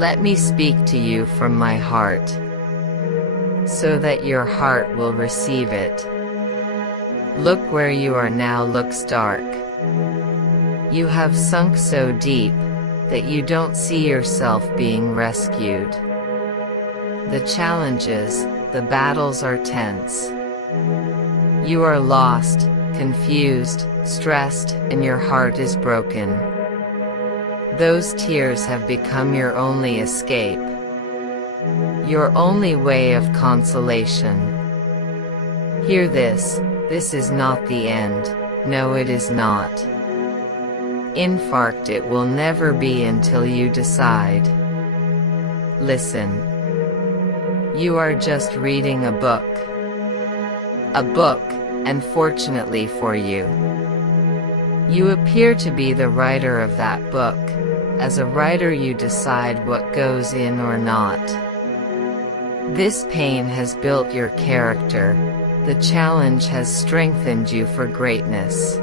Let me speak to you from my heart, so that your heart will receive it. Look where you are now looks dark. You have sunk so deep that you don't see yourself being rescued. The challenges, the battles are tense. You are lost, confused, stressed, and your heart is broken. Those tears have become your only escape, your only way of consolation. Hear this is not the end, no it is not. Infarct it will never be until you decide. Listen. You are just reading a book. And fortunately for you, you appear to be the writer of that book. As a writer you decide what goes in or not. This pain has built your character. The challenge has strengthened you for greatness.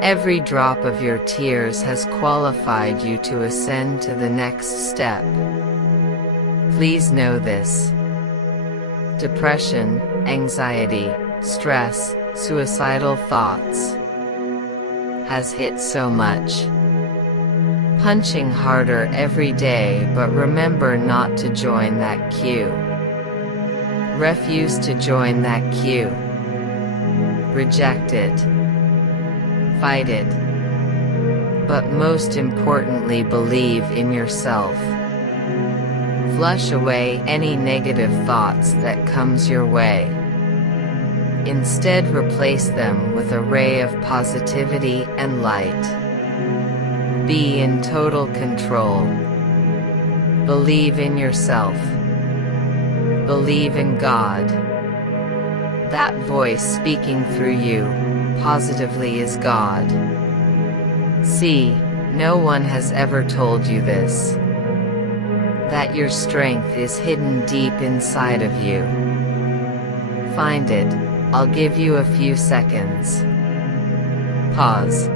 Every drop of your tears has qualified you to ascend to the next step. Please know this. Depression, anxiety, stress, suicidal thoughts has hit so much. Punching harder every day, but remember not to join that queue. Refuse to join that queue. Reject it. Fight it. But most importantly, believe in yourself. Flush away any negative thoughts that comes your way. Instead, replace them with a ray of positivity and light. Be in total control. Believe in yourself. Believe in God. That voice speaking through you, positively, is God. See, no one has ever told you this. That your strength is hidden deep inside of you. Find it. I'll give you a few seconds. Pause.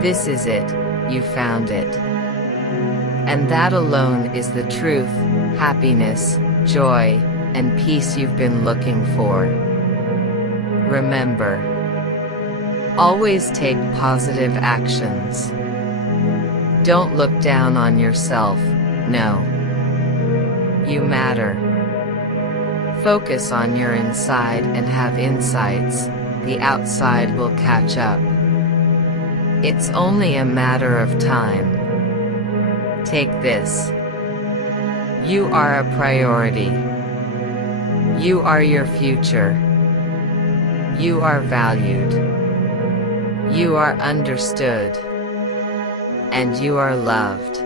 This is it. You found it. And that alone is the truth, happiness, joy, and peace you've been looking for. Remember, always take positive actions. Don't look down on yourself. No. You matter. Focus on your inside and have insights. The outside will catch up. It's only a matter of time. Take this. You are a priority. You are your future. You are valued. You are understood. And you are loved.